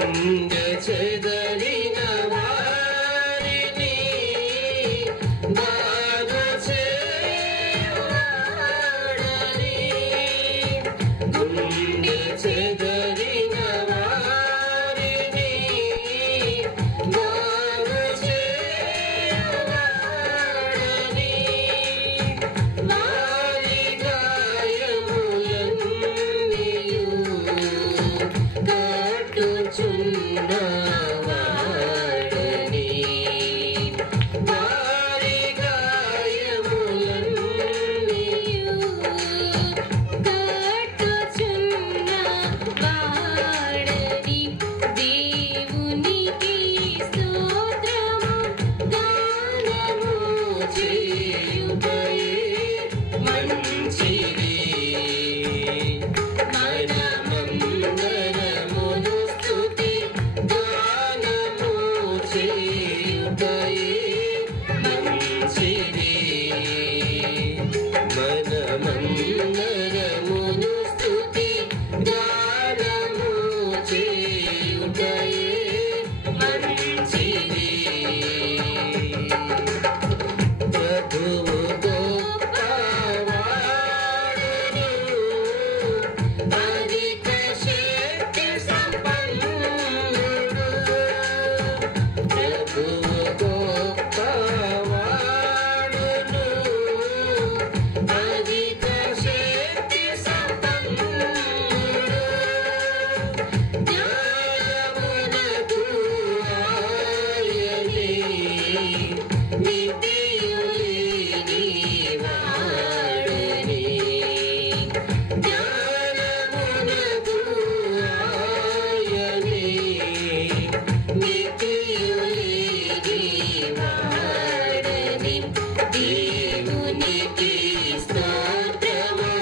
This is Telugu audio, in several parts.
గుండె చెదరిన వారిని బాగు చేయువాడని, గుండె చెదరిన వారిని బాగు చేయువాడని, వారి గాయములన్నీయు కట్టుచున్నవాడని, వారి గాయములన్నీయు కట్టుచున్నవాడని. దేవునికి స్తోత్రము గానము చేయుటయే మంచిది. మనమందరమును స్తుతి గానము చేయుటయే మంచిది. మనమందరమును స్తుతి గానము చేయుటయే మంచిది. ప్రభువు గొప్పవాడును, అధిక శక్తి సంపన్నుడు. ప్రభువు గొప్పవాడును, అధిక శక్తి సంపన్నుడు. న్యాయమునకు ఆయనే నిత్యులేని వాడని, జ్ఞానమునకు ఆయనే నిత్యులేని వాడని. దేవునికి స్తోత్రము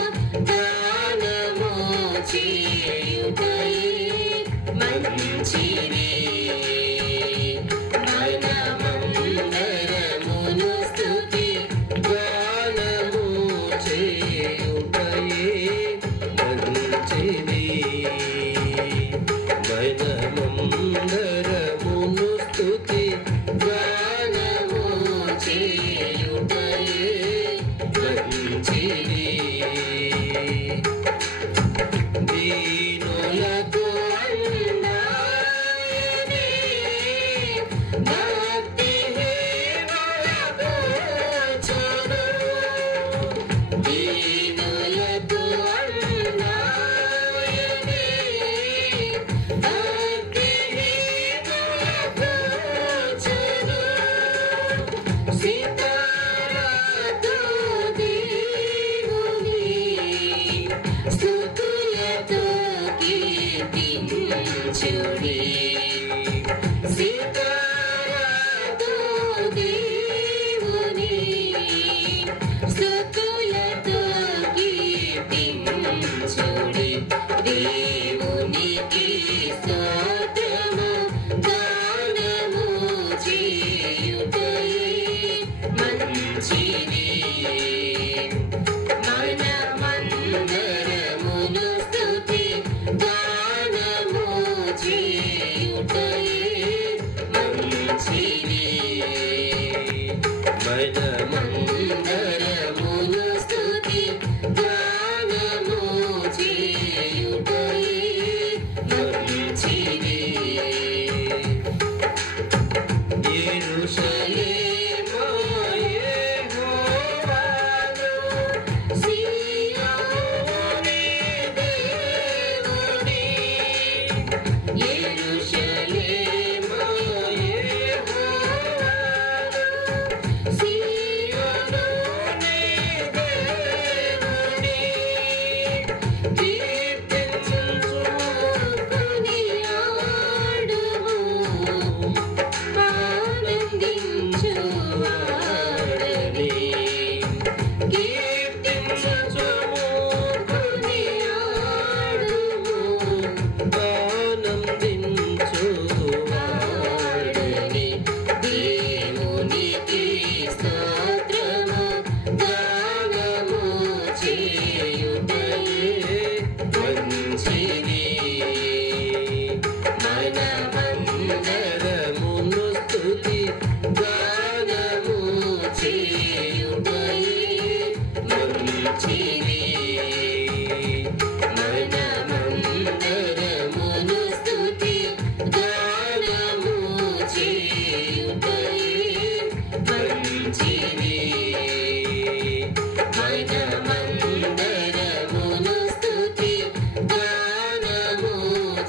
గానము చేయుటయే మంచిది. మనమందరమును స్తుతి గానము చేయుటయే మంచిది. మనమందరమును స్తుతి గానము చేయుటయే మంచిది. దీనులకు అండాయనే, భక్తిహీనులకు చూడు. దీనులకు అండాయనే, భక్తిహీనులకు చూడు. సితారాతో దేవుని స్తుతులతో కీర్తించుడి. సితారాతో దేవుని స్తుతులతో కీర్తించుడి. దేవునికి స్తోత్రము గానము చేయుటయే మంచిది. మనమందరమును స్తుతి గానము చేయుటయే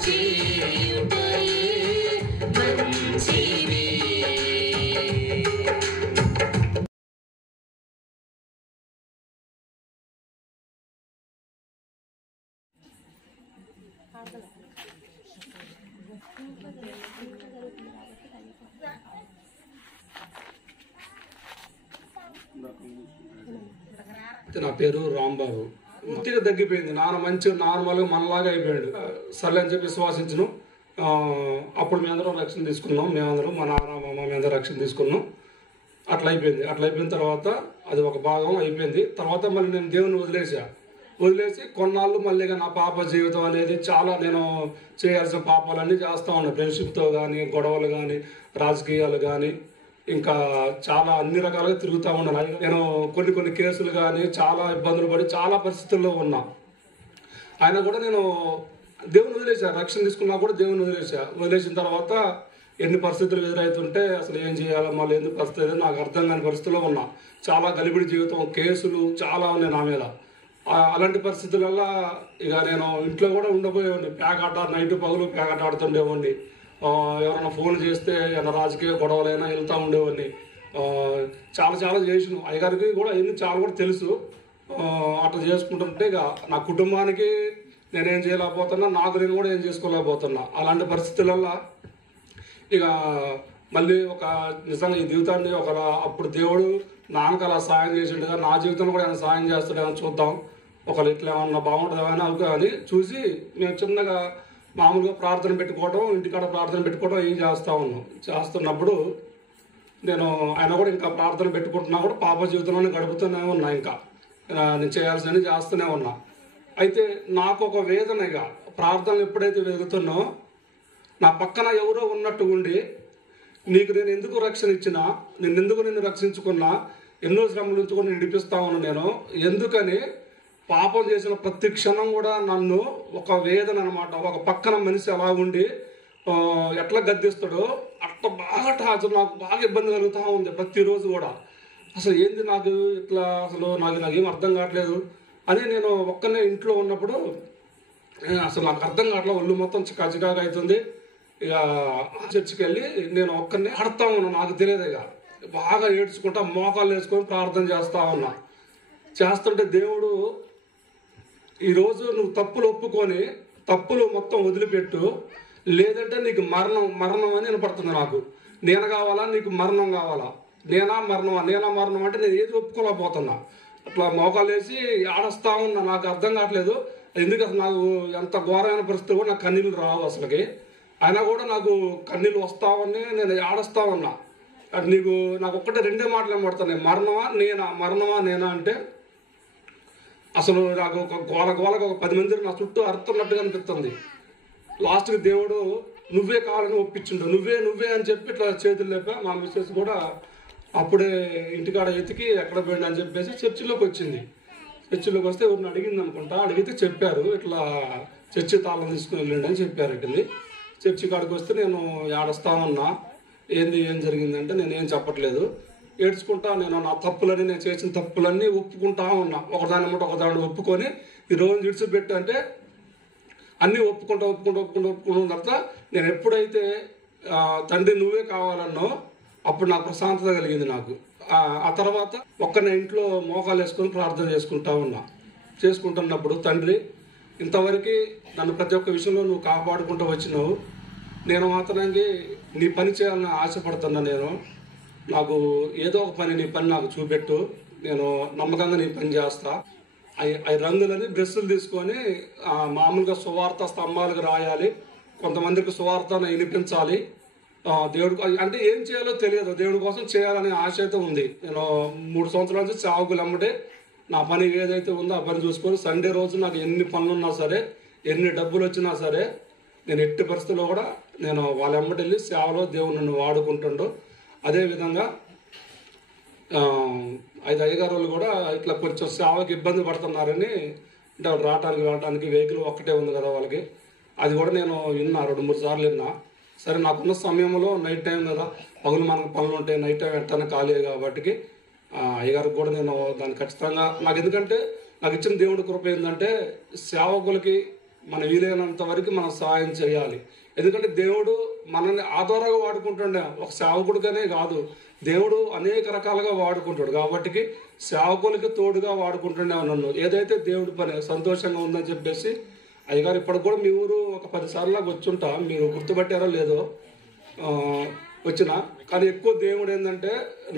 చేయుటయే మంచిది. నా పేరు రాంబాబు. పూర్తిగా తగ్గిపోయింది. నాన్న మంచిగా నార్మల్గా మనలాగా అయిపోయాడు. సర్లే అని చెప్పి విశ్వాసించను. అప్పుడు మేమందరం రక్షణ తీసుకున్నాం. మేమందరం మా నాన్న మా అమ్మ మేమందరం రక్షణ తీసుకున్నాం. అట్లా అయిపోయింది. అట్లా అయిపోయిన తర్వాత అది ఒక భాగం అయిపోయింది. తర్వాత మళ్ళీ నేను దేవుని వదిలేసి కొన్నాళ్ళు మళ్ళీగా నా పాప జీవితం అనేది చాలా నేను చేయాల్సిన పాపాలన్నీ చేస్తూ ఉన్నాను. ఫ్రెండ్షిప్తో కానీ, గొడవలు కానీ, రాజకీయాలు కానీ, ఇంకా చాలా అన్ని రకాలుగా తిరుగుతూ ఉన్నాను. నేను కొన్ని కేసులు కానీ చాలా ఇబ్బందులు పడి చాలా పరిస్థితుల్లో ఉన్నా. ఆయన కూడా నేను దేవుని వదిలేసా. రక్షణ తీసుకున్నా కూడా దేవుని వదిలేసిన తర్వాత ఎన్ని పరిస్థితులు ఎదురవుతుంటే అసలు ఏం చేయాలో మళ్ళీ ఎందుకు పరిస్థితి నాకు అర్థం కాని పరిస్థితుల్లో ఉన్నా. చాలా గలిబిడి జీవితం, కేసులు చాలా ఉన్నాయి నా మీద. అలాంటి పరిస్థితులలో ఇక నేను ఇంట్లో కూడా ఉండబోయేవాడిని. పేకాట నైట్ పగులు పేకాట ఆడుతుండేవాడిని. ఎవరైనా ఫోన్ చేస్తే ఏమైనా రాజకీయ గొడవలైనా వెళ్తూ ఉండేవాడిని. చాలా చేసిన అయ్యగారికి కూడా అవన్నీ చాలా కూడా తెలుసు. అట్లా చేసుకుంటుంటే ఇక నా కుటుంబానికి నేనేం చేయలేకపోతున్నా, నాకు నేను కూడా ఏం చేసుకోలేకపోతున్నా. అలాంటి పరిస్థితులలో ఇక మళ్ళీ ఒక నిజంగా ఈ జీవితాన్ని అప్పుడు దేవుడు నాన్నకు అలా సాయం చేసిండుగా నా జీవితంలో కూడా ఆయన సాయం చేస్తాడేమో చూద్దాం, ఒకళ్ళు ఇట్లా ఏమన్నా బాగుంటుందేమో అని చూసి మేము చిన్నగా మామూలుగా ప్రార్థన పెట్టుకోవడం, ఇంటికాడ ప్రార్థన పెట్టుకోవడం ఏం చేస్తున్నప్పుడు నేను ఆయన కూడా ఇంకా ప్రార్థన పెట్టుకుంటున్నా కూడా పాప జీవితంలోనే గడుపుతూనే ఉన్నా. ఇంకా నేను చేయాల్సినవి చేస్తూనే ఉన్నా. అయితే నాకు ఒక వేదనగా ప్రార్థనలు ఎప్పుడైతే వెతుకుతున్నో నా పక్కన ఎవరో ఉన్నట్టు ఉండి నీకు నేను ఎందుకు రక్షణ ఇచ్చినా, నిన్ను రక్షించుకున్నా, ఎన్నో శ్రమల నుంచి కూడా నడిపిస్తా ఉన్నా. నేను ఎందుకని పాపం చేసిన ప్రతి క్షణం కూడా నన్ను ఒక వేదన అనమాట. ఒక పక్కన మనిషి అలా ఉండి ఎట్లా గద్దిస్తాడో అట్లా బాగా టార్చర్, నాకు బాగా ఇబ్బంది కలుగుతూ ఉంది ప్రతిరోజు కూడా. అసలు ఏంది నాకు ఇట్లా, అసలు నాకేం అర్థం కావట్లేదు అని నేను ఒక్కనే ఇంట్లో ఉన్నప్పుడు అసలు నాకు అర్థం కావట్లేదు. ఒళ్ళు మొత్తం చికాగా అవుతుంది. ఇక చర్చికి వెళ్ళి నేను ఒక్కనే ఆడుతూ ఉన్నా. నాకు తెలియదు, ఇక బాగా ఏడ్చుకుంటా మోకాలు వేసుకొని ప్రార్థన చేస్తూ ఉన్నా. చేస్తుంటే దేవుడు ఈరోజు నువ్వు తప్పులు ఒప్పుకొని తప్పులు మొత్తం వదిలిపెట్టు, లేదంటే నీకు మరణం అని వినపడుతుంది నాకు. నేను కావాలా నీకు మరణం కావాలా, నేనా మరణం అంటే నేను ఏది ఒప్పుకోలేకపోతున్నా. అట్లా మోకాలు వేసి ఆడస్తా ఉన్నా. నాకు అర్థం కావట్లేదు ఎందుకు అసలు. నాకు ఎంత ఘోరమైన పరిస్థితి కూడా నాకు కన్నీళ్ళు రావు అసలుకి. అయినా కూడా నాకు కన్నీళ్ళు వస్తా ఉన్నాయి. నేను ఆడస్తా ఉన్నా. అది నాకు ఒక్కటే రెండే మాటలు ఏమడుతున్నాయి, మరణమా నేనా అంటే అసలు నాకు ఒక గోలగా ఒక 10 మంది నా చుట్టూ అరుతున్నట్టుగా అనిపిస్తుంది. లాస్ట్కి దేవుడు నువ్వే కావాలని ఒప్పించిండు. నువ్వే అని చెప్పి ఇట్లా చేతులు లేపా. మా మిస్సెస్ కూడా అప్పుడే ఇంటికాడ ఎతికి ఎక్కడ పోయింది అని చెప్పేసి చర్చిలోకి వచ్చింది. చర్చిలోకి వస్తే ఎవరిని అడిగింది అనుకుంటా. అడిగితే చెప్పారు, ఇట్లా చర్చి తాళం తీసుకుని వెళ్ళండి అని చెప్పారు. ఇట్టింది చర్చి కాడికి వస్తే నేను ఏడస్తా ఉన్నా. ఏం జరిగిందంటే నేనేం చెప్పట్లేదు, ఏడ్చుకుంటా. నేను నా తప్పులని, నేను చేసిన తప్పులన్నీ ఒప్పుకుంటా ఉన్నా. ఒకదాని ఒప్పుకొని ఈ రోజు విడిచిపెట్టు అంటే అన్నీ ఒప్పుకుంటా తర్వాత నేను ఎప్పుడైతే తండ్రి నువ్వే కావాలన్నో అప్పుడు నాకు ప్రశాంతత కలిగింది నాకు. ఆ తర్వాత ఒక్కనే ఇంట్లో మోకాలు వేసుకొని ప్రార్థన చేసుకుంటున్నప్పుడు తండ్రి ఇంతవరకు నన్ను ప్రతి ఒక్క విషయంలో నువ్వు కాపాడుకుంటూ వచ్చినావు. నేను మాత్రానికి నీ పని చేయాలని ఆశపడుతున్నా. నాకు ఏదో ఒక పని, నీ పని నాకు చూపెట్టు, నేను నమ్మకంగా నీ పని చేస్తా. అవి రంగులని బ్రష్లు తీసుకొని మామూలుగా సువార్త స్తంభాలకు రాయాలి, కొంతమందికి సువార్తను వినిపించాలి. దేవుడు అంటే ఏం చేయాలో తెలియదు, దేవుడి కోసం చేయాలనే ఆశ అయితే ఉంది. నేను 3 సంవత్సరాల నుంచి చావుకులు అమ్మటే నా పని ఏదైతే ఉందో ఆ పని చూసుకొని సండే రోజు నాకు ఎన్ని పనులు ఉన్నా సరే, ఎన్ని డబ్బులు వచ్చినా సరే, నేను ఎట్టి పరిస్థితుల్లో కూడా నేను వాళ్ళ అమ్మటి వెళ్ళి సేవలో దేవుడు నన్ను వాడుకుంటుండు. అదేవిధంగా 5 అయ్యగారు వాళ్ళు కూడా ఇట్లా కొంచెం సేవకి ఇబ్బంది పడుతున్నారని, అంటే వాళ్ళు రావడానికి వెహికల్ ఒక్కటే ఉంది కదా వాళ్ళకి, అది కూడా నేను విన్నా, 2-3 సార్లు విన్నా. సరే నాకున్న సమయంలో నైట్ టైం కదా, పగులు మనకు పనులు ఉంటాయి, నైట్ టైం ఎట్టానే ఖాళీ కాబట్టి అయ్యగారికి కూడా నేను దాన్ని ఖచ్చితంగా, నాకు ఎందుకంటే నాకు ఇచ్చిన దేవుడి కృప ఏంటంటే సేవకులకి మన వీలైనంత వరకు మనం సహాయం చేయాలి. ఎందుకంటే దేవుడు మనల్ని ఆధారంగా వాడుకుంటుండే, ఒక సేవకుడిగానే కాదు, దేవుడు అనేక రకాలుగా వాడుకుంటాడు. కాబట్టి సేవకులకి తోడుగా వాడుకుంటుండే నన్ను. ఏదైతే దేవుడి పని సంతోషంగా ఉందని చెప్పేసి అయ్యగారు ఇప్పటికి కూడా మీ ఊరు ఒక 10 సార్లు నాకు వచ్చుంటా, మీరు గుర్తుపట్టారో లేదో వచ్చిన. కానీ ఎక్కువ దేవుడు ఏంటంటే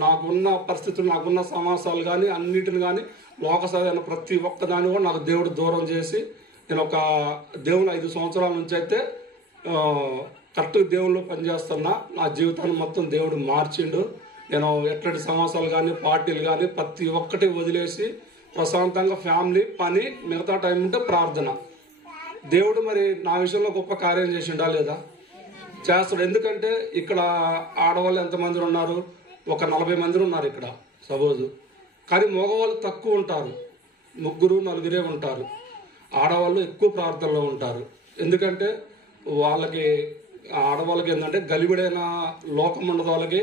నాకున్న పరిస్థితులు, నాకున్న సమాసాలు కానీ అన్నిటిని కానీ లోకసారైన ప్రతి ఒక్కదాన్ని కూడా నాకు దేవుడు దూరం చేసి, నేను ఒక దేవుడు 5 సంవత్సరాల నుంచి అయితే కరెక్ట్గా దేవుళ్ళు పనిచేస్తున్నా. నా జీవితాన్ని మొత్తం దేవుడు మార్చిండు. నేను ఎట్లాంటి సమాసాలు కానీ పార్టీలు కానీ ప్రతి ఒక్కటి వదిలేసి ప్రశాంతంగా ఫ్యామిలీ, పని, మిగతా టైం ఉంటే ప్రార్థన. దేవుడు మరి నా విషయంలో గొప్ప కార్యం చేసిండా లేదా? చేస్తాడు. ఎందుకంటే ఇక్కడ ఆడవాళ్ళు ఎంతమంది ఉన్నారు? ఒక 40 మంది ఉన్నారు ఇక్కడ సపోజు. కానీ మగవాళ్ళు తక్కువ ఉంటారు, 3, 4 ఉంటారు. ఆడవాళ్ళు ఎక్కువ ప్రార్థనలో ఉంటారు. ఎందుకంటే వాళ్ళకి, ఆడవాళ్ళకి ఏంటంటే గలిబిడైన లోకం ఉండదు, వాళ్ళకి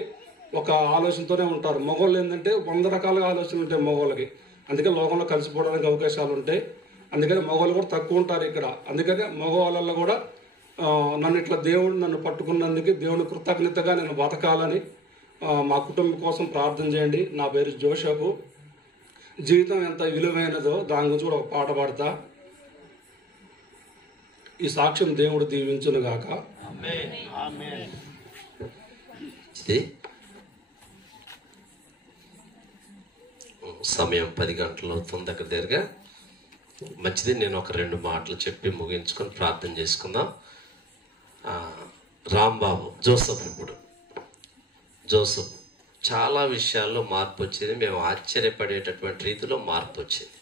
ఒక ఆలోచనతోనే ఉంటారు. మగవాళ్ళు ఏంటంటే 100 రకాలుగా ఆలోచనలు ఉంటాయి మగవాళ్ళకి. అందుకే లోకంలో కలిసిపోవడానికి అవకాశాలు ఉంటాయి. అందుకని మగవాళ్ళు కూడా తక్కువ ఉంటారు ఇక్కడ. అందుకని మగవాళ్ళల్లో కూడా నన్ను ఇట్లా దేవుడు నన్ను పట్టుకున్నందుకు దేవుని కృతజ్ఞతగా నేను బతకాలని మా కుటుంబం కోసం ప్రార్థన చేయండి. నా పేరు జోషపు. జీవితం ఎంత విలువైనదో దాని గురించి కూడా ఒక పాట పాడతా. ఈ సాక్ష్యం దేవుడు దీవించును గాక. సమయం 10 గంటలు అవుతుంది దగ్గరగా. మంచిది, నేను ఒక 2 మాటలు చెప్పి ముగించుకొని ప్రార్థన చేసుకుందాం. రాంబాబు జోసఫ్, ఇప్పుడు జోసఫ్ చాలా విషయాల్లో మార్పు వచ్చింది. మేము ఆశ్చర్యపడేటటువంటి రీతిలో మార్పు వచ్చింది.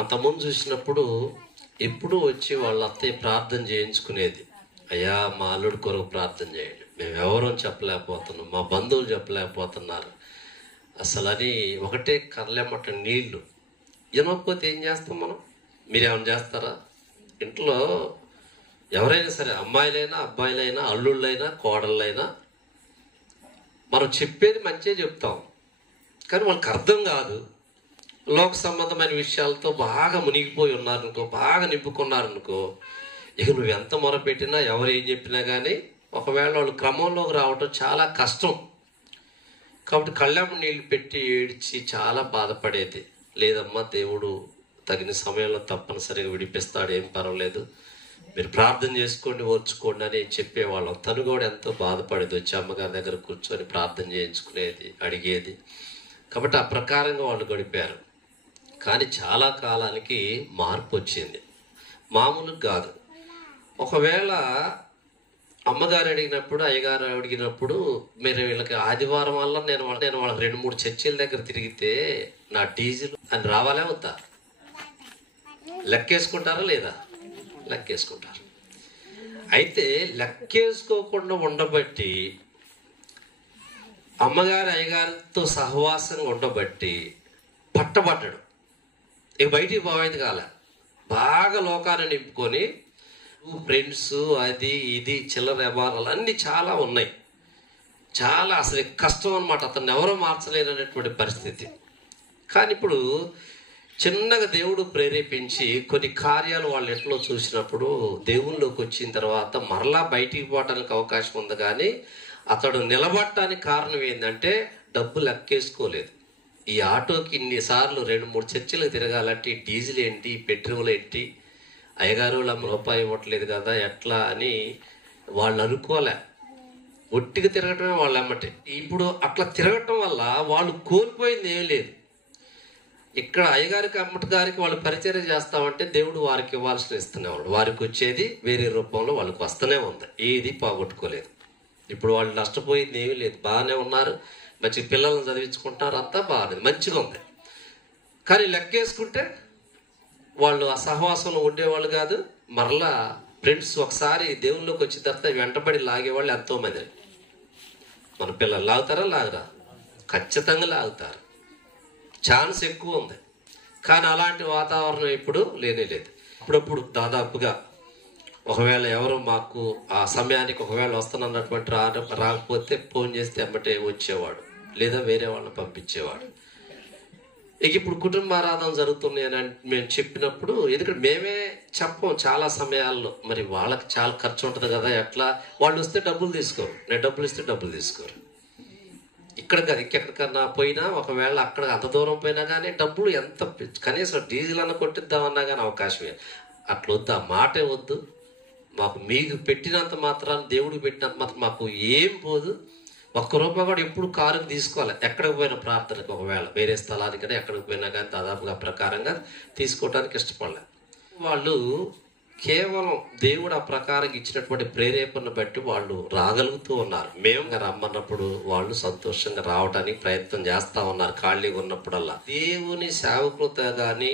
అంతకుముందు చూసినప్పుడు ఎప్పుడు వచ్చి వాళ్ళ అత్తయ్య ప్రార్థన చేయించుకునేది. అయ్యా మా అల్లుడి కొరకు ప్రార్థన చేయండి, మేము ఎవరో చెప్పలేకపోతున్నాం, మా బంధువులు చెప్పలేకపోతున్నారు అసలు అని ఒకటే కర్లెమ్మట నీళ్లు. వినకపోతే ఏం చేస్తాం మనం? మీరేమైనా చేస్తారా? ఇంట్లో ఎవరైనా సరే, అమ్మాయిలైనా అబ్బాయిలైనా అల్లుళ్ళైనా కోడళ్ళైనా మనం చెప్పేది మంచిగా చెప్తాం, కానీ వాళ్ళకి అర్థం కాదు. లోక సంబంధమైన విషయాలతో బాగా మునిగిపోయి ఉన్నారనుకో, బాగా నింపుకున్నారనుకో, ఇక నువ్వు ఎంత మొరపెట్టినా ఎవరు ఏం చెప్పినా కానీ ఒకవేళ వాళ్ళు క్రమంలోకి రావటం చాలా కష్టం. కాబట్టి కళ్ళెమ్మ నీళ్ళు పెట్టి ఏడ్చి చాలా బాధపడేది. లేదమ్మా, దేవుడు తగిన సమయంలో తప్పనిసరిగా విడిపిస్తాడు, ఏం పర్వాలేదు, మీరు ప్రార్థన చేసుకోండి, ఓర్చుకోండి అని చెప్పేవాళ్ళం. తను కూడా ఎంతో బాధపడేది, వచ్చి అమ్మగారి దగ్గర కూర్చొని ప్రార్థన చేయించుకునేది, అడిగేది. కాబట్టి ఆ ప్రకారంగా వాళ్ళు గడిపారు. కానీ చాలా కాలానికి మార్పు వచ్చింది, మామూలుగా కాదు. ఒకవేళ అమ్మగారు అడిగినప్పుడు, అయ్యగారు అడిగినప్పుడు, మీరు వీళ్ళకి ఆదివారం వల్ల నేను వాళ్ళకి 2-3 చర్చిల దగ్గర తిరిగితే నా డీజిల్ అని రావాలే వద్దా? లెక్కేసుకుంటారా లేదా? లెక్కేసుకుంటారు. అయితే లెక్కేసుకోకుండా ఉండబట్టి, అమ్మగారు అయ్యగారితో సహవాసంగా ఉండబట్టి పట్టబడ్డాడు. ఇక బయటికి పోయేది కాలే. బాగా లోకాన్ని నింపుకొని ఫ్రెండ్స్, అది ఇది చిల్లర వ్యవహారాలు అన్నీ చాలా ఉన్నాయి. చాలా అసలు కష్టం అనమాట. అతన్ని ఎవరో మార్చలేరు అనేటువంటి పరిస్థితి. కానీ ఇప్పుడు చిన్నగా దేవుడు ప్రేరేపించి కొన్ని కార్యాలు వాళ్ళ ఇంట్లో చూసినప్పుడు, దేవుళ్ళలోకి వచ్చిన తర్వాత మరలా బయటికి పోవడానికి అవకాశం ఉంది. కానీ అతడు నిలబడటానికి కారణం ఏంటంటే డబ్బు లెక్కేసుకోలేదు. ఈ ఆటోకి ఇన్నిసార్లు 2-3 చర్చిలకు తిరగాలంటే డీజిల్ ఏంటి, పెట్రోల్ ఏంటి, అయ్యగారు రూపాయి ఇవ్వట్లేదు కదా ఎట్లా అని వాళ్ళు అనుకోలే. ఒట్టిగా తిరగటమే వాళ్ళు అమ్మటే. ఇప్పుడు అట్లా తిరగటం వల్ల వాళ్ళు కోల్పోయింది ఏం లేదు. ఇక్కడ అయ్యగారికి అమ్మగారికి వాళ్ళు పరిచర్య చేస్తామంటే దేవుడు వారికి ఇవ్వాల్సిన ఇస్తున్నాడు. వారికి వచ్చేది వేరే రూపంలో వాళ్ళకి వస్తూనే ఉంది, ఏది పోగొట్టుకోలేదు. ఇప్పుడు వాళ్ళు నష్టపోయింది ఏమీ లేదు, బాగానే ఉన్నారు, మంచి పిల్లల్ని చదివించుకుంటున్నారు, అంతా బాగాలేదు, మంచిగా ఉంది. కానీ లెక్కేసుకుంటే వాళ్ళు ఆ సహవాసంలో ఉండేవాళ్ళు కాదు. మరలా ఫ్రెండ్స్ ఒకసారి దేవుళ్ళలోకి వచ్చిన తర్వాత వెంటబడి లాగేవాళ్ళు ఎంతోమంది. మన పిల్లలు లాగుతారా? లాగరా? ఖచ్చితంగా లాగుతారు. ఛాన్స్ ఎక్కువ ఉంది. కానీ అలాంటి వాతావరణం ఇప్పుడు లేనే లేదు. అప్పుడప్పుడు దాదాపుగా ఒకవేళ ఎవరు మాకు ఆ సమయానికి ఒకవేళ వస్తానన్నటువంటి రాకపోతే ఫోన్ చేస్తే ఎమ్మటే వచ్చేవాడు, లేదా వేరే వాళ్ళని పంపించేవాడు. ఇక ఇప్పుడు కుటుంబారాధన జరుగుతుంది అని మేము చెప్పినప్పుడు, ఎందుకంటే మేమే చెప్పం చాలా సమయాల్లో, మరి వాళ్ళకి చాలా ఖర్చు ఉంటుంది కదా, ఎట్లా వాళ్ళు వస్తే డబ్బులు తీసుకోరు, నేను డబ్బులు ఇస్తే డబ్బులు తీసుకోరు. ఇక్కడ కాదు ఇంకెక్కడికన్నా పోయినా, ఒకవేళ అక్కడ అంత దూరం పోయినా కానీ డబ్బులు ఎంత కనీసం డీజిల్ అన్న కొట్టిద్దామన్నా కానీ అవకాశమే. అట్లా వద్దు, ఆ మాటే వద్దు. మాకు మీకు పెట్టినంత మాత్రాన్ని, దేవుడికి పెట్టినంత మాత్రం మాకు ఏం పోదు. ఒక్క రూపాయి కూడా ఎప్పుడు కారుకు తీసుకోవాలి. ఎక్కడికి పోయినా ప్రార్థనకు, ఒకవేళ వేరే స్థలానికైనా ఎక్కడికి పోయినా కానీ దాదాపుగా ప్రకారంగా తీసుకోవడానికి ఇష్టపడలేదు. వాళ్ళు కేవలం దేవుడు ఆ ప్రకారం ఇచ్చినటువంటి ప్రేరేపణను బట్టి వాళ్ళు రాగలుగుతూ ఉన్నారు. మేము రమ్మన్నప్పుడు వాళ్ళు సంతోషంగా రావడానికి ప్రయత్నం చేస్తూ ఉన్నారు ఖాళీగా ఉన్నప్పుడల్లా. దేవుని సేవకులతో కానీ,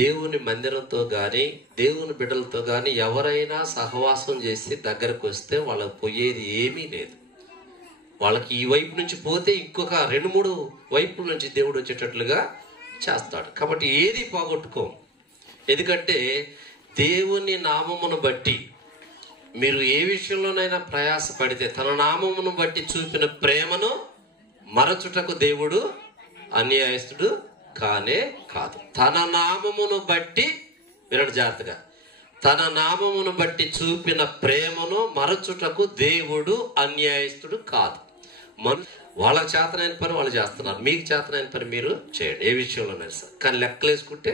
దేవుని మందిరంతో కానీ, దేవుని బిడ్డలతో కానీ ఎవరైనా సహవాసం చేసి దగ్గరకు వస్తే వాళ్ళకి పోయేది ఏమీ లేదు. వాళ్ళకి ఈ వైపు నుంచి పోతే ఇంకొక 2-3 వైపుల నుంచి దేవుడు వచ్చేటట్లుగా చేస్తాడు. కాబట్టి ఏది పోగొట్టుకోం. ఎందుకంటే దేవుని నామమును బట్టి మీరు ఏ విషయంలోనైనా ప్రయాసపడితే, తన నామమును బట్టి చూపిన ప్రేమను మరచుటకు దేవుడు అన్యాయస్తుడు కానే కాదు. తన నామమును బట్టి, వినండి జాగ్రత్తగా, తన నామమును బట్టి చూపిన ప్రేమను మరచుటకు దేవుడు అన్యాయస్తుడు కాదు. వాళ్ళకి చేతనైన పని వాళ్ళు చేస్తున్నారు, మీకు చేతనైన పని మీరు చేయండి, ఏ విషయంలోనైనా సరే. కానీ లెక్కలేసుకుంటే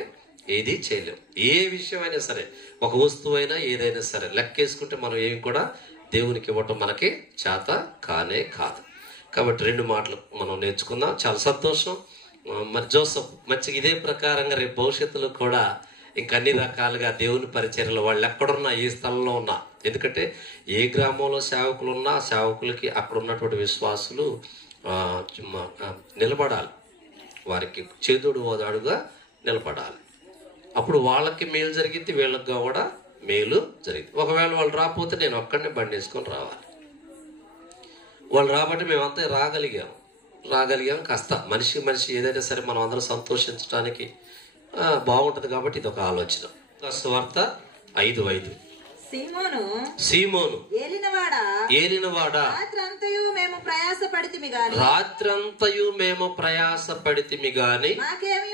ఏది చేయలేము. ఏ విషయమైనా సరే, ఒక వస్తువు అయినా ఏదైనా సరే లెక్కేసుకుంటే మనం ఏమి కూడా దేవునికి ఇవ్వటం మనకి చేత కానే కాదు. కాబట్టి 2 మాటలు మనం నేర్చుకుందాం. చాలా సంతోషం. మరి జోసఫ్ మంచిగా ఇదే ప్రకారంగా రేపు భవిష్యత్తులో కూడా ఇంకా అన్ని రకాలుగా దేవుని పరిచర్యలు వాళ్ళు ఎక్కడున్నా, ఏ స్థలంలో ఉన్నా, ఎందుకంటే ఏ గ్రామంలో సేవకులు ఉన్నా సేవకులకి అక్కడ ఉన్నటువంటి విశ్వాసులు నిలబడాలి, వారికి చేదోడు ఓదాడుగా నిలబడాలి. అప్పుడు వాళ్ళకి మేలు జరిగింది, వీళ్ళకి కూడా మేలు జరిగింది. ఒకవేళ వాళ్ళు రాకపోతే నేను ఒక్కడినే బండి వేసుకొని రావాలి. వాళ్ళు రాబట్టి మేమంతా రాగలిగాం. కాస్త మనిషి ఏదైనా సరే మనం అందరం సంతోషించడానికి బాగుంటుంది. కాబట్టి ఇది ఒక ఆలోచన. సువార్త 5:5. సీమోను ఏలినవాడా, రాత్రంతయు మేము ప్రయాసపడితిమి గాని మాకేమీ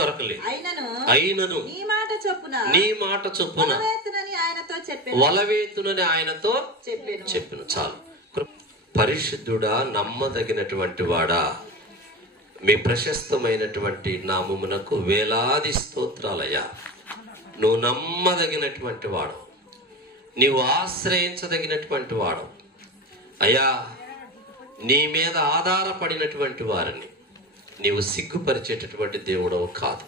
దొరకలేదు. అయినను నీ మాట చొప్పున వలవేతునని ఆయనతో చెప్పెను. చాలు. పరిశుద్ధుడా, నమ్మదగినటువంటి వాడా, మీ ప్రశస్తమైనటువంటి నామమునకు వేలాది స్తోత్రాలయ్యా. నువ్వు నమ్మదగినటువంటి వాడు, నీవు ఆశ్రయించదగినటువంటి వాడు అయ్యా. నీ మీద ఆధారపడినటువంటి వారిని నీవు సిగ్గుపరిచేటటువంటి దేవుడవు కాదు.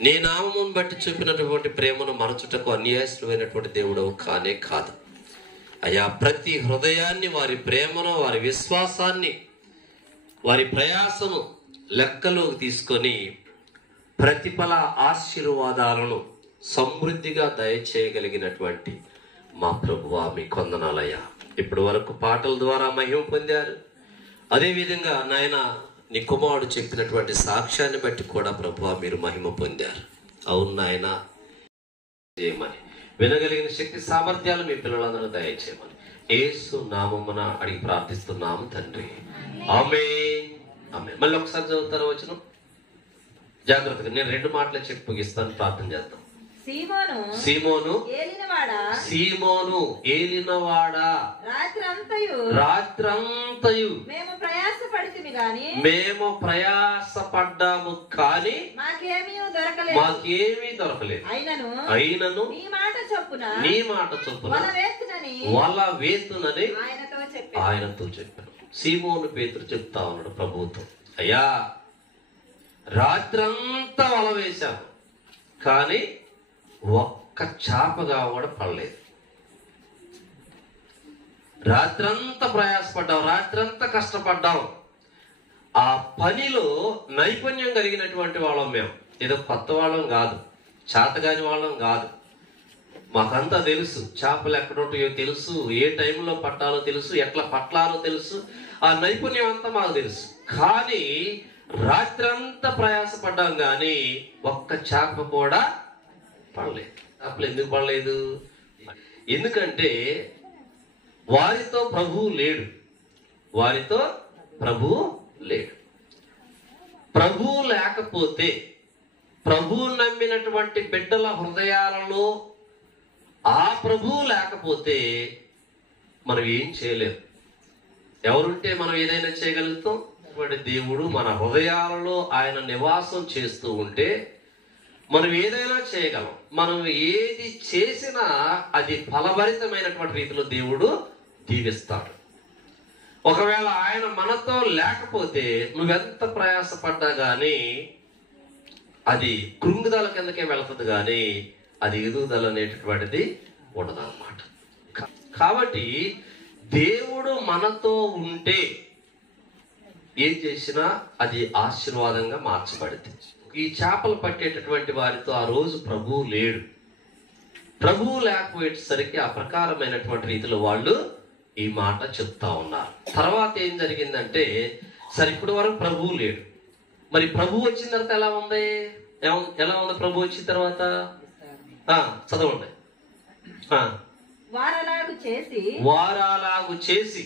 నీ నామమును బట్టి చూపినటువంటి ప్రేమను మరచుటకు అన్యాయమైనటువంటి దేవుడవు కానే కాదు అయ్యా. ప్రతి హృదయాన్ని, వారి ప్రేమను, వారి విశ్వాసాన్ని, వారి ప్రయాసను లెక్కలోకి తీసుకొని ప్రతిఫల ఆశీర్వాదాలను సమృద్ధిగా దయచేయగలిగినటువంటి మా ప్రభువా, మీ కొందనాలయ్యా. ఇప్పటి వరకు పాటల ద్వారా మహిమ పొందారు. అదేవిధంగా నాయన, నీ కుమారుడు చెప్పినటువంటి సాక్ష్యాన్ని బట్టి కూడా ప్రభువా మీరు మహిమ పొందారు. అవును నాయన, చేయమని వినగలిగిన శక్తి సామర్థ్యాలు మీ పిల్లలందరూ దయచేయమని యేసు నామమున అడిగి ప్రార్థిస్తున్నాము తండ్రి. ఆమేన్. ఆమేన్. మళ్ళీ ఒకసారి చదువుతారా వచనం జాగ్రత్తగా? నేను 2 మాటలే చెప్పి ముగిస్తాను, ప్రార్థన చేద్దాం. సీమోను ఏలినవాడా, రాత్రంతయు మేము ప్రయాసపడ్డాము కానీ మాకేమీ దొరకలేదు. అయినను నీ మాట చొప్పున వల వేతునని ఆయనతో చెప్పాను. సీమోను పేతురు చెప్తా ఉన్నాడు ప్రభువుతో, అయ్యా రాత్రంతా వల వేశాము కానీ ఒక్క చేపగా కూడా పడలేదు. రాత్రంతా ప్రయాసపడ్డాం, రాత్రంతా కష్టపడ్డాం. ఆ పనిలో నైపుణ్యం కలిగినటువంటి వాళ్ళం మేము. ఏదో కొత్త వాళ్ళం కాదు, చేతగాని వాళ్ళం కాదు. మాకంతా తెలుసు, చేపలు ఎక్కడ ఉంటాయో తెలుసు, ఏ టైంలో పట్టాలో తెలుసు, ఎట్లా పట్టాలో తెలుసు. ఆ నైపుణ్యం అంతా మాకు తెలుసు. కానీ రాత్రంతా ప్రయాసపడ్డాం కానీ ఒక్క చేప కూడా పడలేదు. చేపలు ఎందుకు పడలేదు? ఎందుకంటే వారితో ప్రభువు లేడు. ప్రభువు లేకపోతే, ప్రభువు నమ్మినటువంటి బిడ్డల హృదయాలలో ఆ ప్రభువు లేకపోతే మనం ఏం చేయలేం. ఎవరుంటే మనం ఏదైనా చేయగలుగుతాం? దేవుడు మన హృదయాలలో ఆయన నివాసం చేస్తూ ఉంటే మనం ఏదైనా చేయగలం. మనం ఏది చేసినా అది ఫలభరితమైనటువంటి రీతిలో దేవుడు దీవిస్తాడు. ఒకవేళ ఆయన మనతో లేకపోతే నువ్వెంత ప్రయాసపడ్డా గానీ అది కృంగుదల కిందకే వెళుతుంది, కానీ అది ఎదుగుదల అనేటటువంటిది ఉండదన్నమాట. కాబట్టి దేవుడు మనతో ఉంటే ఏం చేసినా అది ఆశీర్వాదంగా మార్చబడింది. ఈ చేపలు పట్టేటటువంటి వారితో ఆ రోజు ప్రభువు లేడు. ప్రభువు లేకపోయేసరికి ఆ ప్రకారమైనటువంటి రీతిలో వాళ్ళు ఈ మాట చెప్తా ఉన్నారు. తర్వాత ఏం జరిగిందంటే, సరే ఇప్పటి వరకు ప్రభువు లేడు, మరి ప్రభువు వచ్చిన తర్వాత ఎలా ఉంది? ప్రభు వచ్చిన తర్వాత చదవండి. వారలాగు చేసి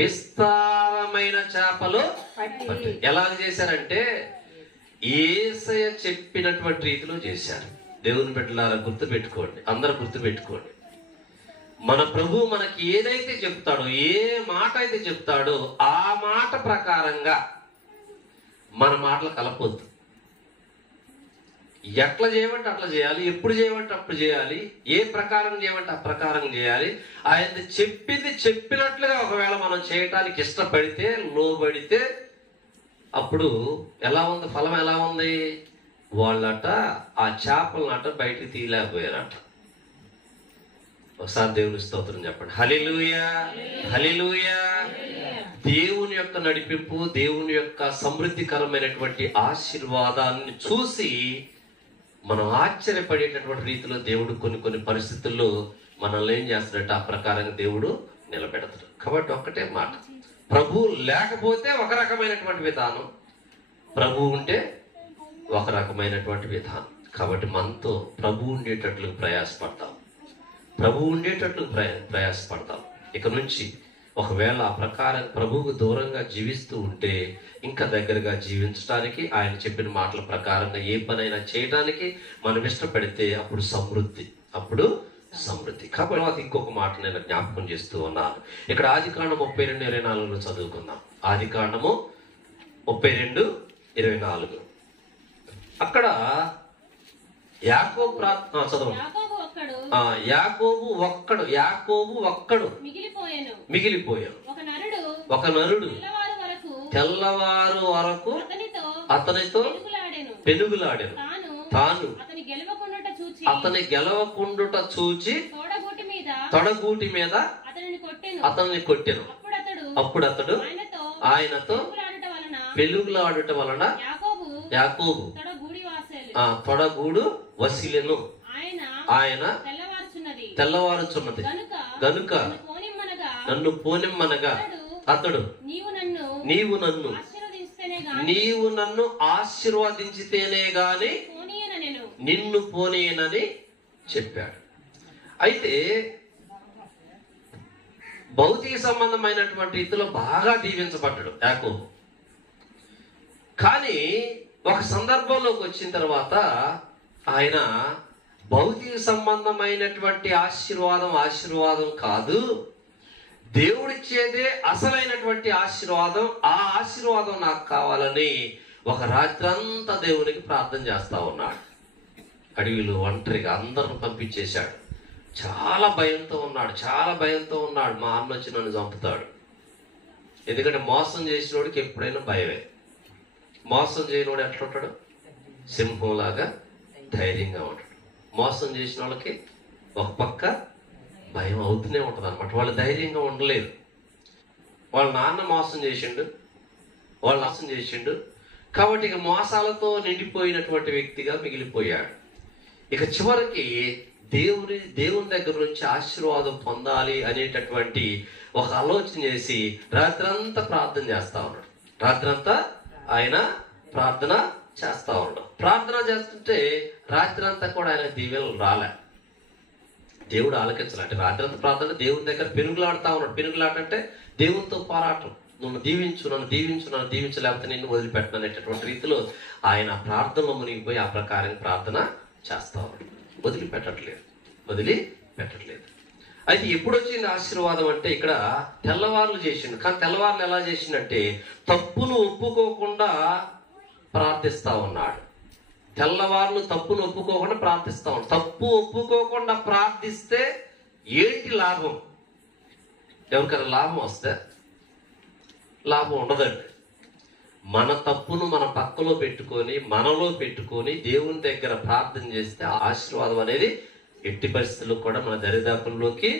విస్తారమైన చేపలు పట్టి. ఎలాగ చేశారంటే యేసయ్య చెప్పినటువంటి రీతిలో చేశారు. దేవుని బిడ్డలారా గుర్తుపెట్టుకోండి, అందరూ గుర్తుపెట్టుకోండి. మన ప్రభు మనకి ఏదైతే చెప్తాడో, ఏ మాట అయితే చెప్తాడో ఆ మాట ప్రకారంగా మన మాటలు కలపొద్దు. ఎట్లా చేయమంటే అట్లా చేయాలి, ఎప్పుడు చేయమంటే అప్పుడు చేయాలి, ఏ ప్రకారం చేయమంటే ఆ ప్రకారం చేయాలి. ఆయన చెప్పింది చెప్పినట్లుగా ఒకవేళ మనం చేయటానికి ఇష్టపడితే, లోబడితే అప్పుడు ఎలా ఉంది? ఫలం ఎలా ఉంది? వాళ్ళట ఆ చేపలనట బయటికి తీయలేకపోయారట. ఒకసారి దేవుని స్తోత్రం చెప్పండి. హల్లెలూయా, హల్లెలూయా. దేవుని యొక్క నడిపింపు, దేవుని యొక్క సమృద్ధికరమైనటువంటి ఆశీర్వాదాన్ని చూసి మనం ఆశ్చర్యపడేటటువంటి రీతిలో దేవుడు కొన్ని పరిస్థితుల్లో మనల్ని ఏం చేస్తాడట, ఆ ప్రకారంగా దేవుడు నిలబెడతాడు. కాబట్టి ఒక్కటే మాట, ప్రభు లేకపోతే ఒక రకమైనటువంటి విధానం, ప్రభు ఉంటే ఒక రకమైనటువంటి విధానం. కాబట్టి మనతో ప్రభు ఉండేటట్లు ప్రయాసపడతాం, ప్రభు ఉండేటట్లు ప్రయాసపడతాం. ఇక నుంచి ఒకవేళ ఆ ప్రకారం ప్రభువుకు దూరంగా జీవిస్తూ ఉంటే ఇంకా దగ్గరగా జీవించడానికి, ఆయన చెప్పిన మాటల ప్రకారంగా ఏ పనైనా చేయడానికి మనం ఇష్టపడితే అప్పుడు సమృద్ధి. కాబట్టి ఇంకొక మాట నేను జ్ఞాపకం చేస్తూ ఉన్నాను. ఇక్కడ ఆదికాండం 32:24 చదువుకుందాం. ఆదికాండము 32:24. అక్కడ యాకోబు చదవండి. యాకోబు ఒక్కడు మిగిలిపోయాను. ఒక నరుడు తెల్లవారు వరకు అతనితో పెనుగులాడాను. తాను అతని గెలవకుండుట చూచి తొడగూటి మీద అతన్ని కొట్టెను. అప్పుడు అతడు ఆయనతో పెనుగులాడుట వలన యాకోబు తొడగూడు వసిలెను. ఆయన తెల్లవారుచున్నది గనుక నన్ను పోనిమ్మనగా అతడు నీవు నన్ను ఆశీర్వదించితేనే గాని నిన్ను పోనీయనని చెప్పాడు. అయితే భౌతిక సంబంధమైనటువంటి రీతిలో బాగా దీవించబడ్డాడు యాకోబు. కానీ ఒక సందర్భంలోకి వచ్చిన తర్వాత ఆయన భౌతిక సంబంధమైనటువంటి ఆశీర్వాదం కాదు, దేవుడిచ్చేదే అసలైనటువంటి ఆశీర్వాదం. ఆ ఆశీర్వాదం నాకు కావాలని ఒక రాత్రంతా దేవునికి ప్రార్థన చేస్తా ఉన్నాడు. అడవిలో ఒంటరిగా అందరిని పంపించేశాడు. చాలా భయంతో ఉన్నాడు. మా అన్న వచ్చి నన్ను చంపుతాడు. ఎందుకంటే మోసం చేసినోడికి ఎప్పుడైనా భయమే. మోసం చేయనోడు ఎట్లా ఉంటాడు? సింహంలాగా ధైర్యంగా ఉంటాడు. మోసం చేసిన వాళ్ళకి ఒక పక్క భయం అవుతూనే ఉంటుంది అనమాట. వాళ్ళు ధైర్యంగా ఉండలేరు. వాళ్ళ నాన్న మోసం చేసిండు, కాబట్టి ఇక మోసాలతో నిండిపోయినటువంటి వ్యక్తిగా మిగిలిపోయాడు. ఇక చివరికి దేవుని దగ్గర నుంచి ఆశీర్వాదం పొందాలి అనేటటువంటి ఒక ఆలోచన చేసి రాత్రంతా ప్రార్థన చేస్తా ఉన్నాడు. రాత్రంతా ఆయన ప్రార్థన చేస్తా ఉన్నాడు. ప్రార్థన చేస్తుంటే రాత్రంతా కూడా ఆయన దీవెనలు రాలే. దేవుడు ఆలకించాలంటే రాత్రంతా ప్రార్థన దేవుని దగ్గర పెనుగులాడుతా ఉన్నాడు. పెనుగులాట అంటే దేవునితో పోరాటం. నన్ను దీవించు, నన్ను దీవించు, నన్ను దీవించు, లేకపోతే నిన్ను వదిలిపెట్టను అనేటటువంటి రీతిలో ఆయన ప్రార్థనలో మునిగిపోయి ఆ ప్రకారం ప్రార్థన చేస్తా ఉన్నాడు. వదిలిపెట్టట్లేదు. అయితే ఎప్పుడు వచ్చింది ఆశీర్వాదం అంటే ఇక్కడ తెల్లవార్లు చేసిండు. కానీ తెల్లవార్లు ఎలా చేసిండంటే తప్పును ఒప్పుకోకుండా ప్రార్థిస్తా ఉన్నాడు. తెల్లవార్లు తప్పును ఒప్పుకోకుండా ప్రార్థిస్తా ఉన్నాడు. తప్పు ఒప్పుకోకుండా ప్రార్థిస్తే ఏంటి లాభం? ఎవరికైనా లాభం వస్తే లాభం ఉండదండి. మన తప్పును మన పక్కలో పెట్టుకొని మనలో పెట్టుకొని దేవుని దగ్గర ప్రార్థన చేస్తే ఆశీర్వాదం అనేది ఎట్టి పరిస్థితుల్లో కూడా మన దరిదాపుల్లోకి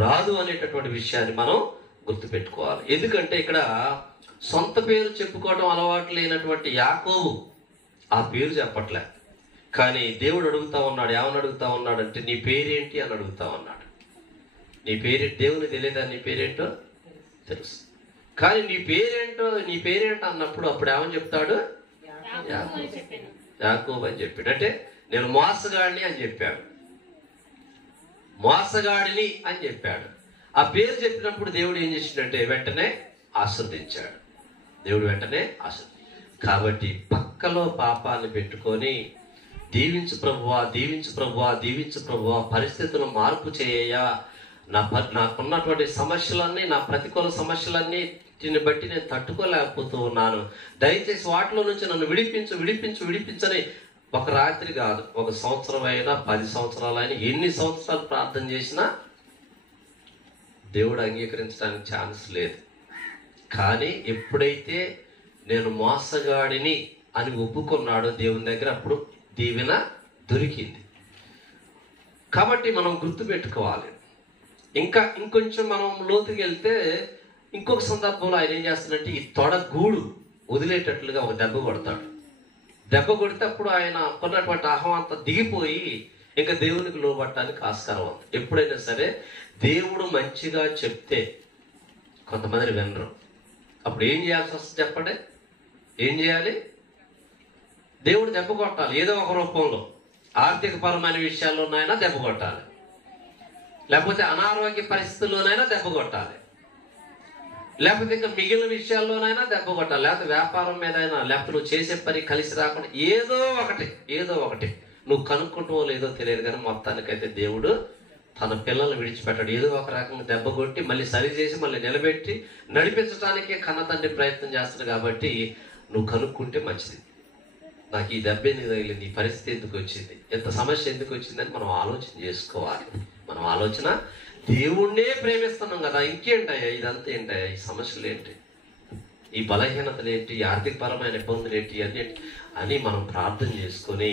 రాదు అనేటటువంటి విషయాన్ని మనం గుర్తుపెట్టుకోవాలి. ఎందుకంటే ఇక్కడ సొంత పేరు చెప్పుకోవడం అలవాటు లేనటువంటి యాకోబు ఆ పేరు చెప్పట్లే. కానీ దేవుడు అడుగుతా ఉన్నాడు. ఏమని అడుగుతా ఉన్నాడంటే నీ పేరేంటి అని అడుగుతా ఉన్నాడు. నీ పేరేంటి? దేవుని తెలియదా నీ పేరేంటో? తెలుసు. కానీ నీ పేరేంటో అన్నప్పుడు అప్పుడు ఏమని చెప్తాడు? యాకోబు అని చెప్పాడు. అంటే నేను మోసగాడిని అని చెప్పాడు. మోసగాడిని అని చెప్పాడు. ఆ పేరు చెప్పినప్పుడు దేవుడు ఏం చేసిండంటే వెంటనే ఆశీర్వదించాడు. దేవుడు వెంటనే కాబట్టి పక్కలో పాపాన్ని పెట్టుకొని దీవించు ప్రభువా, దీవించు ప్రభువా, దీవించు ప్రభువా, పరిస్థితులు మార్పు చేయ, నాకున్నటువంటి సమస్యలన్నీ, నా ప్రతికూల సమస్యలన్నీ దీన్ని బట్టి నేను తట్టుకోలేకపోతూ ఉన్నాను. దయచేసి వాటిలో నుంచి నన్ను విడిపించని ఒక రాత్రి కాదు, ఒక సంవత్సరం అయినా 10 సంవత్సరాలైనా ఎన్ని సంవత్సరాలు ప్రార్థన చేసినా దేవుడు అంగీకరించడానికి ఛాన్స్ లేదు. కానీ ఎప్పుడైతే నేను మోసగాడిని అని ఒప్పుకున్నాడో దేవుని దగ్గర అప్పుడు దీవెన దొరికింది. కాబట్టి మనం గుర్తుపెట్టుకోవాలి. ఇంకొంచెం మనం లోతుకి వెళ్తే ఇంకొక సందర్భంలో ఆయన ఏం చేస్తాడంటే ఈ తొడ గూడు వదిలేటట్లుగా ఒక దెబ్బ కొడతాడు. దెబ్బ కొడితే అప్పుడు ఆయన కొన్నటువంటి అహం అంతా దిగిపోయి ఇంకా దేవునికి లోబట్టడానికి ఆస్కారం ఉంది. ఎప్పుడైనా సరే దేవుడు మంచిగా చెప్తే కొంతమంది వినరు. అప్పుడు ఏం చేయాల్సి వస్తుంది చెప్పండి? ఏం చేయాలి? దేవుడు దెబ్బ కొట్టాలి. ఏదో ఒక రూపంలో ఆర్థిక పరమైన విషయాల్లోనైనా దెబ్బ కొట్టాలి, లేకపోతే అనారోగ్య పరిస్థితుల్లోనైనా దెబ్బ కొట్టాలి, లేకపోతే ఇంకా మిగిలిన విషయాల్లోనైనా దెబ్బ కొట్టాలి, లేకపోతే వ్యాపారం మీద అయినా, లేకపోతే నువ్వు చేసే పని కలిసి రాకుండా ఏదో ఒకటి నువ్వు కనుక్కుంటావో లేదో తెలియదు. కానీ మొత్తానికైతే దేవుడు తన పిల్లల్ని విడిచిపెట్టాడు. ఏదో ఒక రకంగా దెబ్బ కొట్టి మళ్ళీ సరి చేసి మళ్ళీ నిలబెట్టి నడిపించడానికే కన్న తండ్రి ప్రయత్నం చేస్తాడు. కాబట్టి నువ్వు కనుక్కుంటే మంచిది. నాకు ఈ దెబ్బ ఎందుకు తగిలింది, ఈ పరిస్థితి ఎందుకు వచ్చింది, ఎంత సమస్య ఎందుకు వచ్చిందని మనం ఆలోచన చేసుకోవాలి. మనం ఆలోచన దేవుణ్ణే ప్రేమిస్తున్నాం కదా, ఇంకేంటయ్యా ఇదంతా, ఏంటయ్యా ఈ సమస్యలు ఏంటి, ఈ బలహీనతలు ఏంటి, ఈ ఆర్థిక పరమైన ఇబ్బందులు ఏంటి అని మనం ప్రార్థన చేసుకొని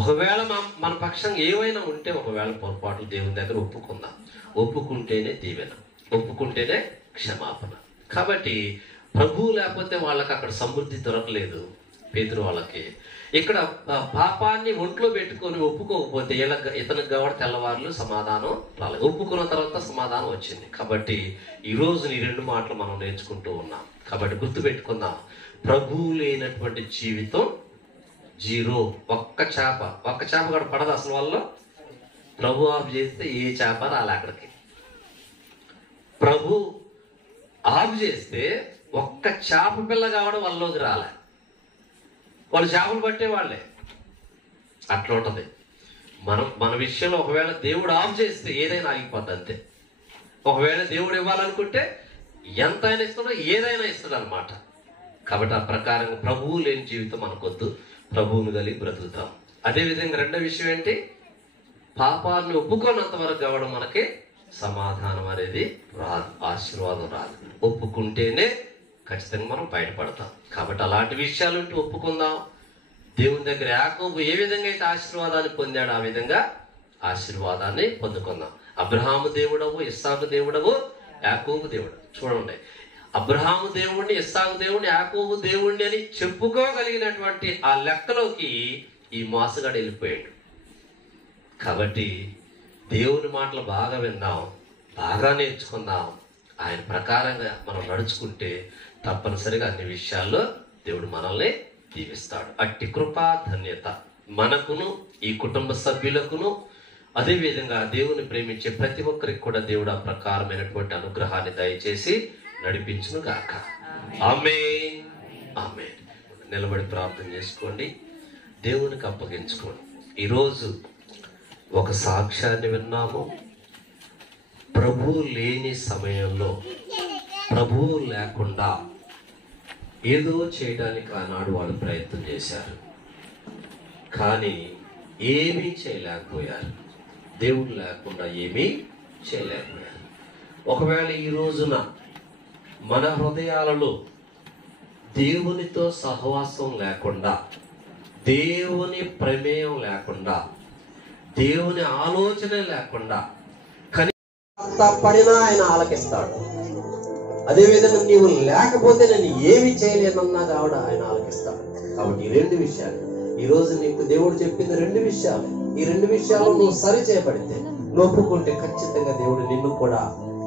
ఒకవేళ మన పక్షంగా ఏవైనా ఉంటే ఒకవేళ పొరపాట్లు దేవుని దగ్గర ఒప్పుకుందాం. ఒప్పుకుంటేనే దీవెన, ఒప్పుకుంటేనే క్షమాపణ. కాబట్టి ప్రభువు లేకపోతే వాళ్ళకి అక్కడ సమృద్ధి దొరకలేదు. పేతురు వాళ్ళకి ఇక్కడ పాపాన్ని ఒంట్లో పెట్టుకొని ఒప్పుకోకపోతే ఇతనికి కాబట్టి తెల్లవారులు సమాధానం రాలేదు. ఒప్పుకున్న తర్వాత సమాధానం వచ్చింది. కాబట్టి ఈరోజు ఈ 2 మాటలు మనం నేర్చుకుంటూ ఉన్నాం. కాబట్టి గుర్తుపెట్టుకుందాం, ప్రభువు లేనటువంటి జీవితం జీరో. ఒక్క చేప కూడా పడదు అసలు. వాళ్ళు ప్రభు ఆఫ్ చేస్తే ఏ చేప రాలే అక్కడికి. ప్రభు ఆఫ్ చేస్తే ఒక్క చేప పిల్ల కావడం వాళ్ళలోకి రాలే. వాళ్ళు చేపలు పట్టే వాళ్ళే. అట్లా ఉంటుంది. మన విషయంలో ఒకవేళ దేవుడు ఆఫ్ చేస్తే ఏదైనా ఆగిపోద్ది అంతే. ఒకవేళ దేవుడు ఇవ్వాలనుకుంటే ఎంత అయినా ఇస్తాడో, ఏదైనా ఇస్తాడు అనమాట. కాబట్టి ఆ ప్రకారంగా ప్రభువు లేని జీవితం మనకొద్దు, ప్రభువుని కలిగి బ్రతుకుతాం. అదేవిధంగా రెండో విషయం ఏంటి? పాపాలను ఒప్పుకున్నంత వరకు కావడం మనకి సమాధానం అనేది రాదు, ఆశీర్వాదం రాదు. ఒప్పుకుంటేనే ఖచ్చితంగా మనం బయటపడతాం. కాబట్టి అలాంటి విషయాలు ఉంటే ఒప్పుకుందాం. దేవుని దగ్గర యాకోబు ఏ విధంగా అయితే ఆశీర్వాదాన్ని పొందాడో ఆ విధంగా ఆశీర్వాదాన్ని పొందుకుందాం. అబ్రహాము దేవుడవు, ఇస్సాకు దేవుడవు, యాకోబు దేవుడు. చూడండి, అబ్రహాము దేవుడిని, ఇస్సాకు దేవుడిని, యాకోబు దేవుడిని అని చెప్పుకోగలిగినటువంటి ఆ లెక్కలోకి ఈ మోసగాడు వెళ్ళిపోయాడు. కాబట్టి దేవుని మాటలు బాగా విందాం, బాగా నేర్చుకుందాం. ఆయన ప్రకారంగా మనం నడుచుకుంటే తప్పనిసరిగా అన్ని విషయాల్లో దేవుడు మనల్ని దీవిస్తాడు. అట్టి కృపా ధన్యత మనకును, ఈ కుటుంబ సభ్యులకును, అదేవిధంగా దేవుని ప్రేమించే ప్రతి ఒక్కరికి కూడా దేవుడు ఆ ప్రకారమైనటువంటి అనుగ్రహాన్ని దయచేసి నడిపించును గాక. ఆమేన్. ఆమేన్. నిలబడి ప్రార్థన చేసుకోండి, దేవునికి అప్పగించుకోండి. ఈరోజు ఒక సాక్ష్యాన్ని విన్నాము. ప్రభువు లేని సమయంలో, ప్రభువు లేకుండా ఏదో చేయడానికి ఆనాడు వాళ్ళు ప్రయత్నం చేశారు, కానీ ఏమీ చేయలేకపోయారు. దేవుడు లేకుండా ఏమీ చేయలేకపోయారు. ఒకవేళ ఈ రోజున మన హృదయాలలో దేవునితో సహవాసం లేకుండా, దేవుని ప్రమేయం లేకుండా, దేవుని ఆలోచన లేకుండా పడినా ఆయన ఆలకిస్తాడు. అదేవిధంగా నీవు లేకపోతే నేను ఏమి చేయలేనన్నా కూడా ఆయన ఆలకిస్తాడు. కాబట్టి ఈ రెండు విషయాలు ఈ రోజు నీకు దేవుడు చెప్పింది రెండు విషయాలు. ఈ రెండు విషయాలు నువ్వు సరి చేయబడితే, నొప్పుకుంటే ఖచ్చితంగా దేవుడు నిన్ను కూడా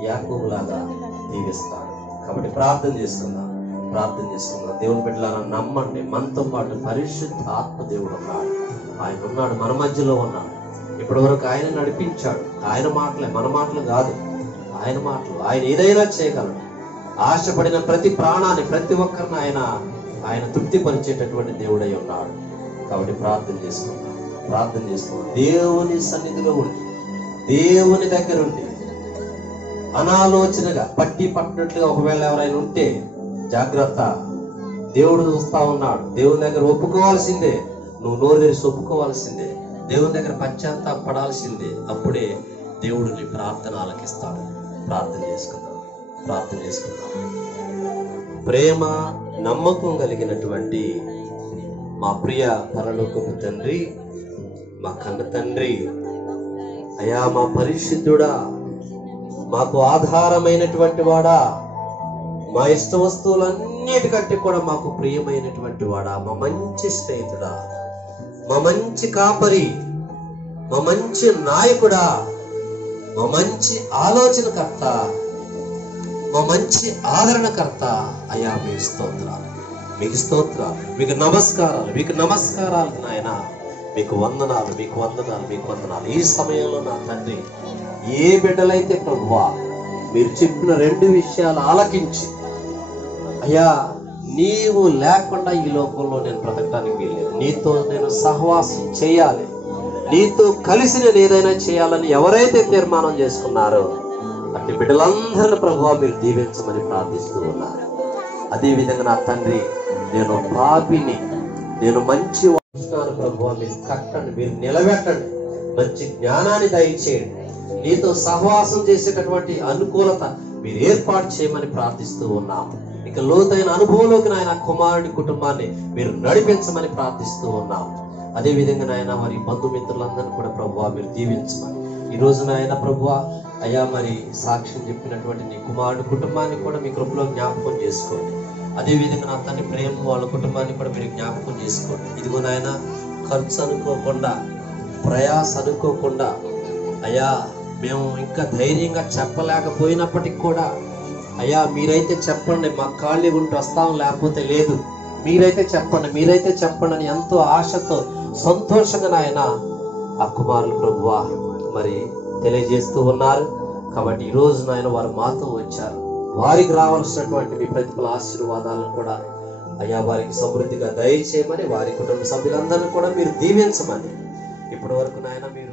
యాకోబులాగా దీవిస్తాడు. కాబట్టి ప్రార్థన చేసుకుందాం. దేవుని బిడ్డలారా, నమ్మండి, మనతో పాటు పరిశుద్ధ ఆత్మ దేవుడు ఉన్నాడు. ఆయన ఉన్నాడు, మన మధ్యలో ఉన్నాడు. ఇప్పటి వరకు ఆయన నడిపించాడు. ఆయన మాటలే, మన మాటలు కాదు, ఆయన మాటలు. ఆయన ఏదైనా చేయగలడు. ఆశపడిన ప్రతి ప్రాణాన్ని, ప్రతి ఒక్కరిని ఆయన తృప్తిపరిచేటటువంటి దేవుడై ఉన్నాడు. కాబట్టి ప్రార్థన చేసుకుందాం. దేవుని సన్నిధిలో ఉండి, దేవుని దగ్గర ఉండి అనాలోచనగా పట్టినట్లుగా ఒకవేళ ఎవరైనా ఉంటే జాగ్రత్త. దేవుడు చూస్తా ఉన్నాడు. దేవుని దగ్గర ఒప్పుకోవాల్సిందే. నువ్వు నోరు తెరిచి ఒప్పుకోవాల్సిందే. దేవుని దగ్గర పశ్చాత్తాపడాల్సిందే. అప్పుడే దేవుడు నీ ప్రార్థన ఆలకిస్తాడు. ప్రార్థన చేసుకుందాం. ప్రేమ నమ్మకం కలిగినటువంటి మా ప్రియ పరలోకపు తండ్రి, మా కన్న తండ్రి, అయా మా పరిశుద్ధుడా, మాకు ఆధారమైనటువంటి వాడా, మా ఇష్ట వస్తువులన్నిటికంటే కూడా మాకు ప్రియమైనటువంటి వాడా, మా మంచి స్నేహితుడా, మా మంచి కాపరి, మా మంచి నాయకుడా, మా మంచి ఆలోచనకర్త, మా మంచి ఆదరణకర్త, అయ్యా మీకు స్తోత్రాలు, మీకు నమస్కారాలు నాయన. మీకు వందనాలు. ఈ సమయంలో నా తండ్రి, ఏ బిడ్డలైతే ప్రభువా మీరు చెప్పిన రెండు విషయాలు ఆలకించి, అయ్యా నీవు లేకుండా ఈ లోకంలో నేను బ్రతకడానికి వీల్లేదు, నీతో నేను సహవాసం చేయాలి, నీతో కలిసి నేను ఏదైనా చేయాలని ఎవరైతే తీర్మానం చేసుకున్నారో అట్టి బిడ్డలందరినీ ప్రభువా మీరు దీవించమని ప్రార్థిస్తూ ఉన్నారు. అదేవిధంగా నా తండ్రి, నేను పాపిని, నేను మంచి వాడుతున్నాను ప్రభువా, మీరు కట్టండి, మీరు నిలబెట్టండి, మంచి జ్ఞానాన్ని దయచేయండి, నీతో సహవాసం చేసేటటువంటి అనుకూలత మీరు ఏర్పాటు చేయమని ప్రార్థిస్తూ ఉన్నాము. ఇక లోతైన అనుభవంలోకి నాయన కుమారుడి కుటుంబాన్ని మీరు నడిపించమని ప్రార్థిస్తూ ఉన్నాము. అదేవిధంగా నాయన వారి బంధుమిత్రులందరినీ కూడా ప్రభువా మీరు దీవించమని, ఈ రోజు నాయన ప్రభువా అయ్యా మరి సాక్ష్యం చెప్పినటువంటి నీ కుమారుడి కుటుంబాన్ని కూడా మీ కృపలో జ్ఞాపకం చేసుకోండి. అదేవిధంగా నా తండ్రి ప్రేమ వాళ్ళ కుటుంబాన్ని కూడా మీరు జ్ఞాపకం చేసుకోండి. ఇదిగో నాయన ఖర్చు అనుకోకుండా, ప్రయాస అనుకోకుండా, అయ్యా మేము ఇంకా ధైర్యంగా చెప్పలేకపోయినప్పటికి కూడా అయ్యా మీరైతే చెప్పండి, మా ఖాళీ ఉంటూ వస్తాం, లేకపోతే లేదు, మీరైతే చెప్పండి అని ఎంతో ఆశతో సంతోషంగా నాయన ఆ కుమారులు ప్రభువా మరి తెలియజేస్తూ ఉన్నారు. కాబట్టి ఈ రోజు నాయన వారు మాతో వచ్చారు. వారికి రావాల్సినటువంటి మీ ప్రతిఫల ఆశీర్వాదాలను కూడా అయ్యా వారికి సమృద్ధిగా దయచేయమని, వారి కుటుంబ సభ్యులందరినీ కూడా మీరు దీవించమని, ఇప్పటి వరకు నాయన మీరు